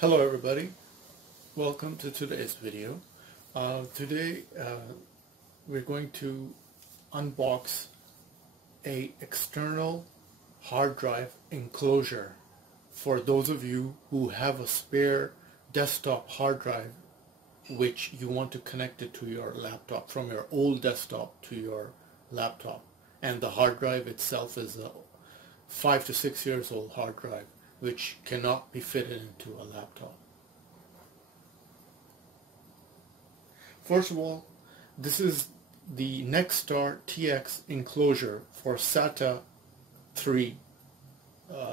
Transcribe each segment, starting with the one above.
Hello everybody, welcome to today's video. Today we're going to unbox a external hard drive enclosure for those of you who have a spare desktop hard drive which you want to connect it to your laptop, from your old desktop to your laptop, and the hard drive itself is a 5 to 6 years old hard drive which cannot be fitted into a laptop. First of all, this is the Nextar TX enclosure for SATA 3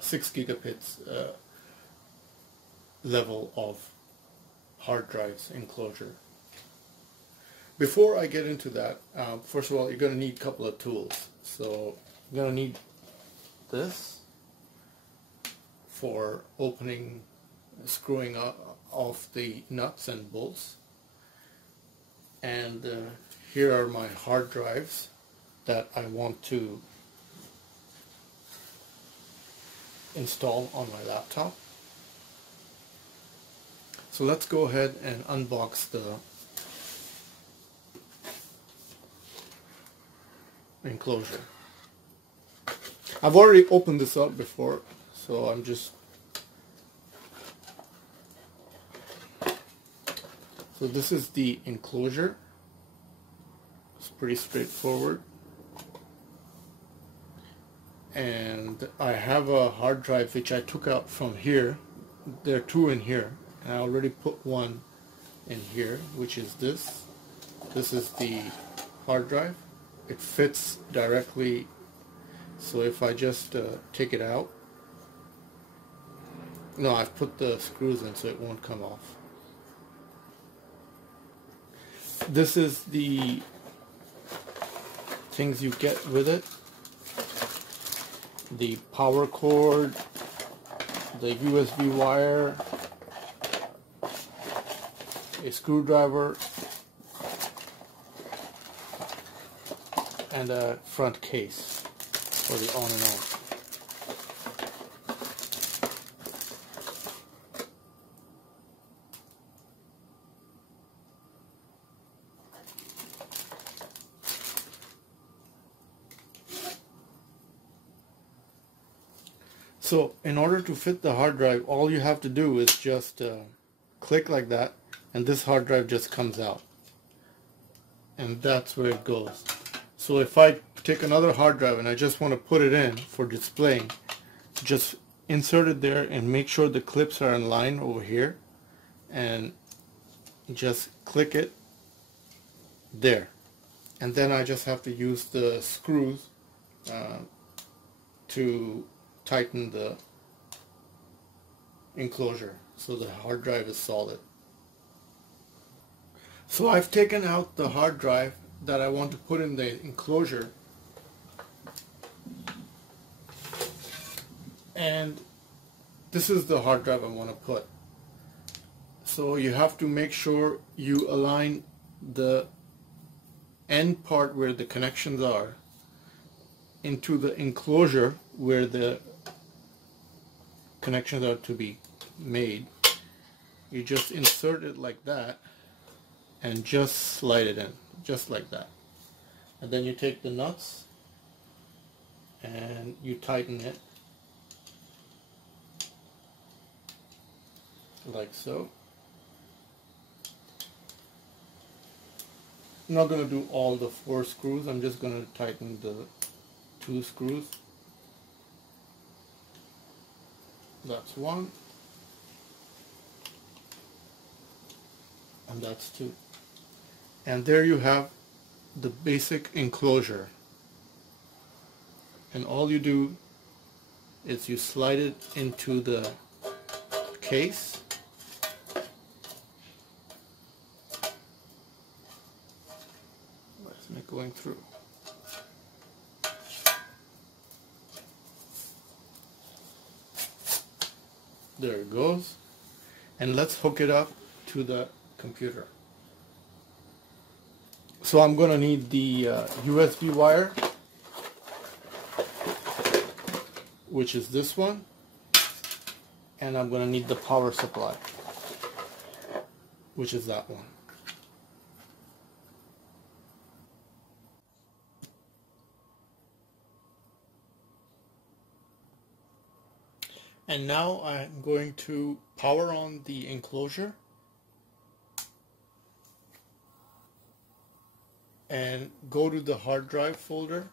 6 gigabits level of hard drives enclosure. Before I get into that, first of all, you're going to need a couple of tools. So you're going to need this for opening, screwing off the nuts and bolts. And here are my hard drives that I want to install on my laptop. So let's go ahead and unbox the enclosure. I've already opened this up before, so I'm just... So this is the enclosure. It's pretty straightforward. And I have a hard drive which I took out from here. There are two in here. And I already put one in here, which is this. This is the hard drive. It fits directly. So if I just take it out, no, I've put the screws in so it won't come off. This is the things you get with it: the power cord, the USB wire, a screwdriver, and a front case for the on and off. So in order to fit the hard drive, all you have to do is just click like that, and this hard drive just comes out, and that's where it goes. So if I take another hard drive and I just want to put it in for displaying, just insert it there and make sure the clips are in line over here, and just click it there, and then I just have to use the screws to tighten the enclosure so the hard drive is solid. So I've taken out the hard drive that I want to put in the enclosure, and this is the hard drive I want to put. So you have to make sure you align the end part where the connections are into the enclosure where the connections are to be made. You just insert it like that and just slide it in, just like that. And then you take the nuts and you tighten it like so. I'm not going to do all the 4 screws, I'm just going to tighten the 2 screws. That's 1, and that's 2. And there you have the basic enclosure. And all you do is you slide it into the case. Where's it going through? There it goes. And let's hook it up to the computer. So I'm going to need the USB wire, which is this one, and I'm going to need the power supply, which is that one. And now I'm going to power on the enclosure and go to the hard drive folder.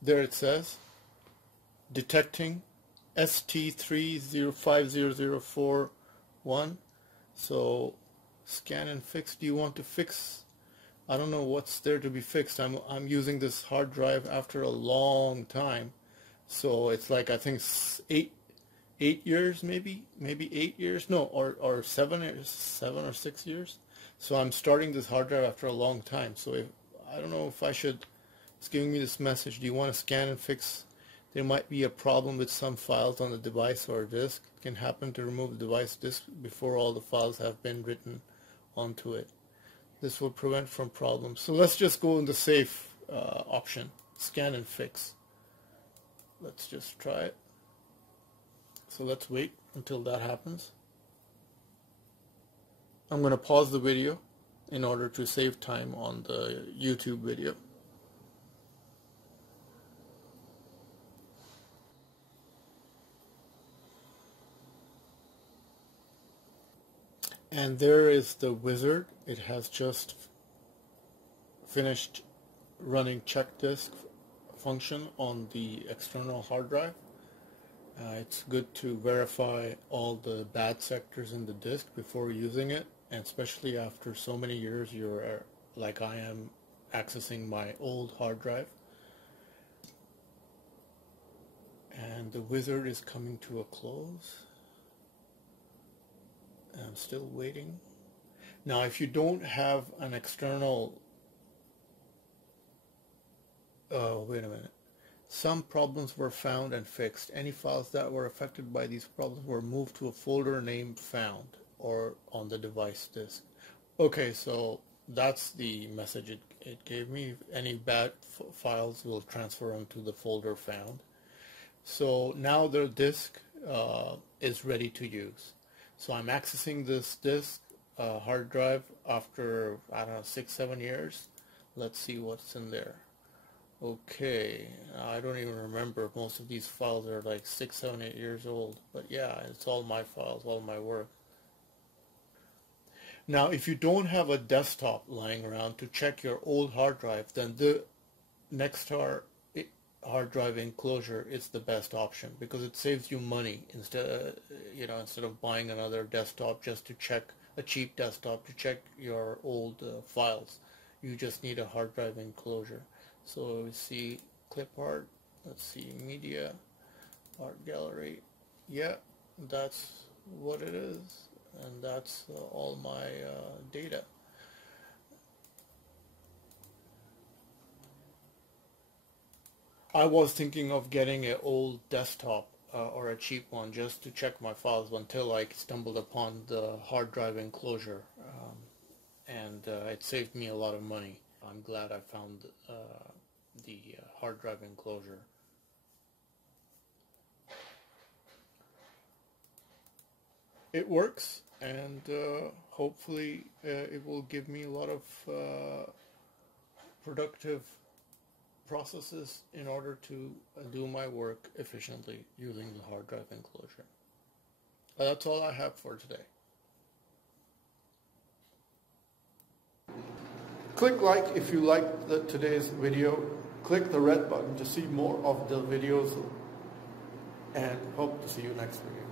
There it says detecting ST3050041. So scan and fix. Do you want to fix? I don't know what's there to be fixed. I'm using this hard drive after a long time. So it's like, I think 8 years, maybe 8 years, no, or 7 or 6 years. So I'm starting this hard drive after a long time. So I don't know if I should. It's giving me this message. Do you want to scan and fix? There might be a problem with some files on the device or disk. It can happen to remove the device disk before all the files have been written onto it. This will prevent from problems. So let's just go in the safe option, scan and fix. Let's just try it. So let's wait until that happens. I'm going to pause the video in order to save time on the YouTube video. And there is the wizard. It has just finished running check disk function on the external hard drive. It's good to verify all the bad sectors in the disk before using it, and especially after so many years you're, like I am, accessing my old hard drive. And the wizard is coming to a close. I'm still waiting. Now if you don't have an external, wait a minute. Some problems were found and fixed. Any files that were affected by these problems were moved to a folder named found or on the device disk. Okay, so that's the message it gave me. Any bad files will transfer onto the folder found. So now the disk is ready to use. So I'm accessing this disk hard drive after, I don't know, 6-7 years. Let's see what's in there. Okay, I don't even remember. Most of these files are like 6, 7, 8 years old. But yeah, it's all my files, all my work. Now, if you don't have a desktop lying around to check your old hard drive, then the Nextar hard drive enclosure is the best option because it saves you money instead of buying another desktop just to check, a cheap desktop to check your old files. You just need a hard drive enclosure. So we see clip art, let's see media, art gallery. Yeah, that's what it is, and that's all my data. I was thinking of getting an old desktop or a cheap one just to check my files until I stumbled upon the hard drive enclosure, and it saved me a lot of money. I'm glad I found the hard drive enclosure. It works, and hopefully it will give me a lot of productive processes in order to do my work efficiently using the hard drive enclosure. That's all I have for today. Click like if you liked today's video. Click the red button to see more of the videos, and hope to see you next video.